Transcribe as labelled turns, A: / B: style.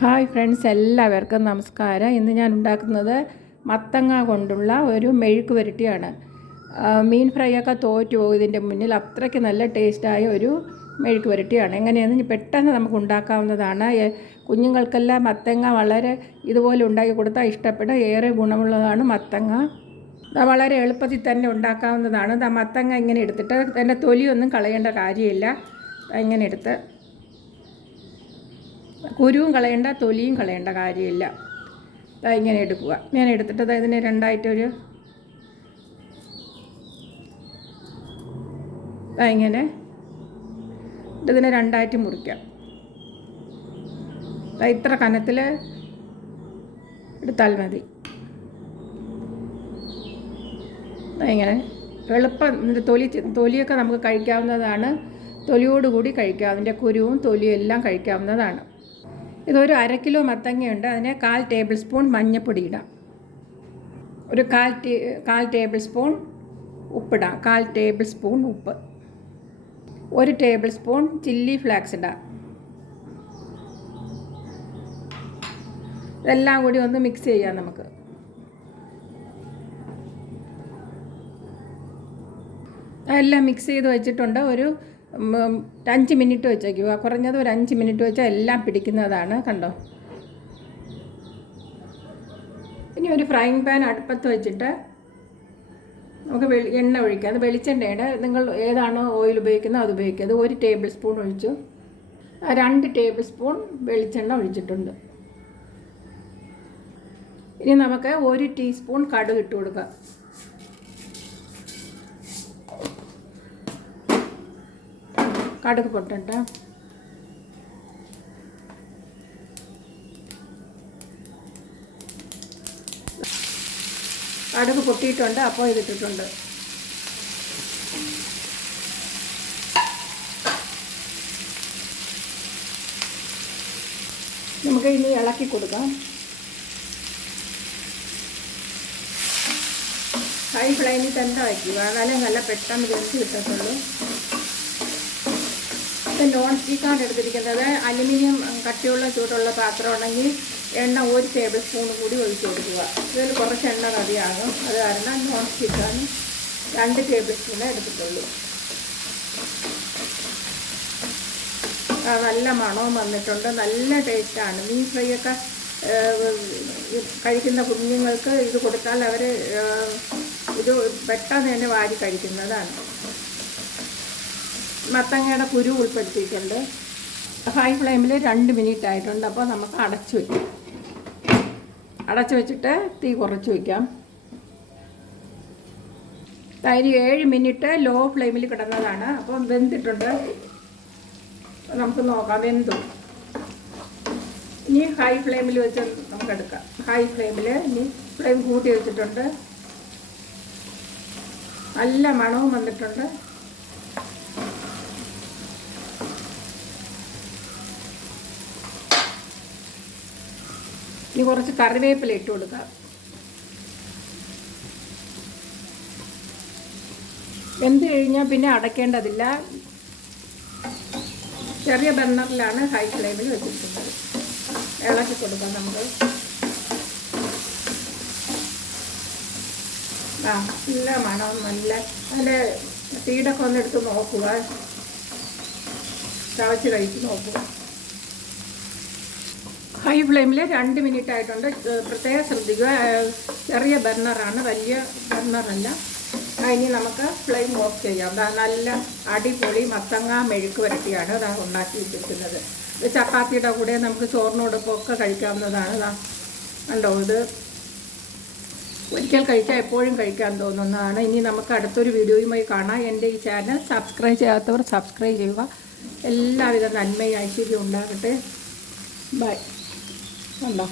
A: Hi friends എല്ലാവർക്കും നമസ്കാരം. ഇന്ന് ഞാൻ ഉണ്ടാക്കുന്നത് മത്തങ്ങ കൊണ്ടുള്ള ഒരു മെഴുക്ക് പുരട്ടിയാണ്. മീൻ ഫ്രൈ ഒക്കെ തോറ്റു പോകും. ഇതിന്റെ മുന്നിൽ അത്രയ്ക്ക് നല്ല ടേസ്റ്റായ ഒരു മെഴുക്ക് പുരട്ടിയാണ്. എങ്ങനെയാണെന്ന് പെട്ടെന്ന് നമുക്ക് ഉണ്ടാക്കാവുന്നതാണ്. കുഞ്ഞുങ്ങൾക്കെല്ലാം മത്തങ്ങ വളരെ ഇതുപോലെ ഉണ്ടാക്കി കൊടുത്താൽ ഇഷ്ടപ്പെടും. ഏറെ ഗുണമുള്ളതാണ് മത്തങ്ങ. വളരെ എളുപ്പത്തിൽ തന്നെ ഉണ്ടാക്കാവുന്നതാണ്. മത്തങ്ങ ഇങ്ങനെ എടുത്തിട്ട് അതിന്റെ തൊലിയൊന്നും കളയേണ്ട കാര്യമില്ല. ഇങ്ങനെ എടുത്ത് കുരുവും കളയണ്ട തൊലിയും കളയേണ്ട കാര്യമില്ല. ഇങ്ങനെ എടുക്കുക. ഞാൻ എടുത്തിട്ട് ഇതിനെ രണ്ടായിട്ടൊരു ഇങ്ങനെ ഇതിനെ രണ്ടായിട്ട് മുറിക്കാം ഇത്ര കനത്തിൽ എടുത്താൽ മതി. ഇങ്ങനെ എളുപ്പം തൊലി തൊലിയൊക്കെ നമുക്ക് കഴിക്കാവുന്നതാണ്. തൊലിയോടുകൂടി കഴിക്കാം. അതിന്റെ കുരുവും തൊലിയും എല്ലാം കഴിക്കാവുന്നതാണ്. ഇതൊരു അര കിലോ മത്തങ്ങയുണ്ട്. അതിന് കാൽ ടേബിൾ സ്പൂൺ മഞ്ഞൾപ്പൊടി ഇടാം. ഒരു കാൽ ടീ കാൽ ടേബിൾ സ്പൂൺ ഉപ്പിടാം. കാൽ ടേബിൾ സ്പൂൺ ഉപ്പ്. ഒരു ടേബിൾ സ്പൂൺ ചില്ലി ഫ്ലാക്സ് ഇടാം. ഇതെല്ലാം കൂടി ഒന്ന് മിക്സ് ചെയ്യാം നമുക്ക്. അതെല്ലാം മിക്സ് ചെയ്ത് വെച്ചിട്ടുണ്ട്. ഒരു അഞ്ച് മിനിറ്റ് വെച്ചേക്കുക കുറഞ്ഞത് ഒരു അഞ്ച് മിനിറ്റ് വെച്ചാൽ എല്ലാം പിടിക്കുന്നതാണ് കണ്ടോ? ഇനി ഒരു ഫ്രൈങ് പാൻ അടുപ്പത്ത് വെച്ചിട്ട് നമുക്ക് വെളി എണ്ണ ഒഴിക്കാം. അത് വെളിച്ചെണ്ണയുടെ നിങ്ങൾ ഏതാണോ ഓയിൽ ഉപയോഗിക്കുന്നത് അത് ഉപയോഗിക്കുക. അത് ഒരു ടേബിൾ സ്പൂൺ ഒഴിച്ചു. രണ്ട് ടേബിൾ സ്പൂൺ വെളിച്ചെണ്ണ ഒഴിച്ചിട്ടുണ്ട്. ഇനി നമുക്ക് ഒരു ടീസ്പൂൺ കടുക് ഇട്ട് കൊടുക്കാം. കടുക് പൊട്ടട്ടെ കടുക് പൊട്ടിയിട്ടുണ്ട് അപ്പോൾ ഇതിട്ടിട്ടുണ്ട് നമുക്ക് ഇനി ഇളക്കി കൊടുക്കാം ഹൈ ഫ്ലെയിമിൽ തന്നെ വയ്ക്കുക എന്നാലും നല്ല പെട്ടെന്ന് വെച്ച് കിട്ടത്തുള്ളൂ ഇത് നോൺ സ്റ്റിക്കാണ് എടുത്തിരിക്കുന്നത്. അലുമിനിയം കട്ടിയുള്ള ചൂടുള്ള പാത്രം ഉണ്ടെങ്കിൽ എണ്ണ ഒരു ടേബിൾ സ്പൂൺ കൂടി ഒഴിച്ച് കൊടുക്കുക. ഇതിൽ കുറച്ച് എണ്ണ മതിയാകും. അത് കാരണം നോൺ സ്റ്റിക്കാണ് രണ്ട് ടേബിൾ സ്പൂണേ എടുത്തിട്ടുള്ളൂ. നല്ല മണവും വന്നിട്ടുണ്ട്. നല്ല ടേസ്റ്റാണ് മീൻ ഫ്രൈ ഒക്കെ കഴിക്കുന്ന കുഞ്ഞുങ്ങൾക്ക് ഇത് കൊടുത്താൽ അവർ ഇത് പെട്ടെന്ന് തന്നെ വാരി കഴിക്കുന്നതാണ്. മത്തങ്ങയുടെ കുരു ഉൾപ്പെടുത്തിയിട്ടുണ്ട്. ഹൈ ഫ്ലെയിമിൽ രണ്ട് മിനിറ്റ് ആയിട്ടുണ്ട്. അപ്പോൾ നമുക്ക് അടച്ചു വയ്ക്കാം അടച്ചു വെച്ചിട്ട് തീ കുറച്ച് വയ്ക്കാം തൈര് ഏഴ് മിനിറ്റ് ലോ ഫ്ലെയിമിൽ കിടന്നതാണ്. അപ്പം വെന്തിട്ടുണ്ട്. നമുക്ക് നോക്കാം വെന്തു. ഇനി ഹൈ ഫ്ലെയിമിൽ വെച്ച് നമുക്ക് എടുക്കാം. ഹൈ ഫ്ലെയിമിൽ ഇനി ഫ്ലെയിം കൂട്ടി വെച്ചിട്ടുണ്ട്. നല്ല മണവും വന്നിട്ടുണ്ട്. ഇനി കുറച്ച് കറിവേപ്പില ഇട്ട് കൊടുക്കാം. വെന്ത് കഴിഞ്ഞാൽ പിന്നെ അടയ്ക്കേണ്ടതില്ല. ചെറിയ ബർണറിലാണ് ഹൈ ഫ്ലെയിമിൽ വെച്ചിട്ടുള്ളത് ഇളക്കി കൊടുക്കാം നമുക്ക്. ആ നല്ല മണം നല്ല അതിന്റെ തീടൊക്കെ ഒന്നെടുത്ത് നോക്കുക. ചവച്ച് കഴിച്ച് നോക്കുക. ഹൈ ഫ്ലെയിമിൽ രണ്ട് മിനിറ്റ് ആയിട്ടുണ്ട്. പ്രത്യേകം ശ്രദ്ധിക്കുക. ചെറിയ ബർണറാണ് വലിയ ബർണറല്ല. ഇനി നമുക്ക് ഫ്ലെയിം ഓഫ് ചെയ്യാം. നല്ല അടിപൊളി മത്തങ്ങ മെഴുക്ക് വരട്ടിയാണ് ഇതാ ഉണ്ടാക്കി വെച്ചിരിക്കുന്നത്. ചപ്പാത്തിയുടെ കൂടെ നമുക്ക് ചോറിനോടൊപ്പം ഒക്കെ കഴിക്കാവുന്നതാണ് ഇതാ കണ്ടോ ഇത് ഒരിക്കൽ കഴിച്ചാൽ എപ്പോഴും കഴിക്കാൻ തോന്നുന്നതാണ്. ഇനി നമുക്ക് അടുത്തൊരു വീഡിയോയുമായി കാണാം. എന്റെ ഈ ചാനൽ സബ്സ്ക്രൈബ് ചെയ്യാത്തവർ സബ്സ്ക്രൈബ് ചെയ്യുക. എല്ലാവിധ നന്മയും ഐശ്വര്യവും ഉണ്ടാകട്ടെ. ബൈ. കണ്ടോ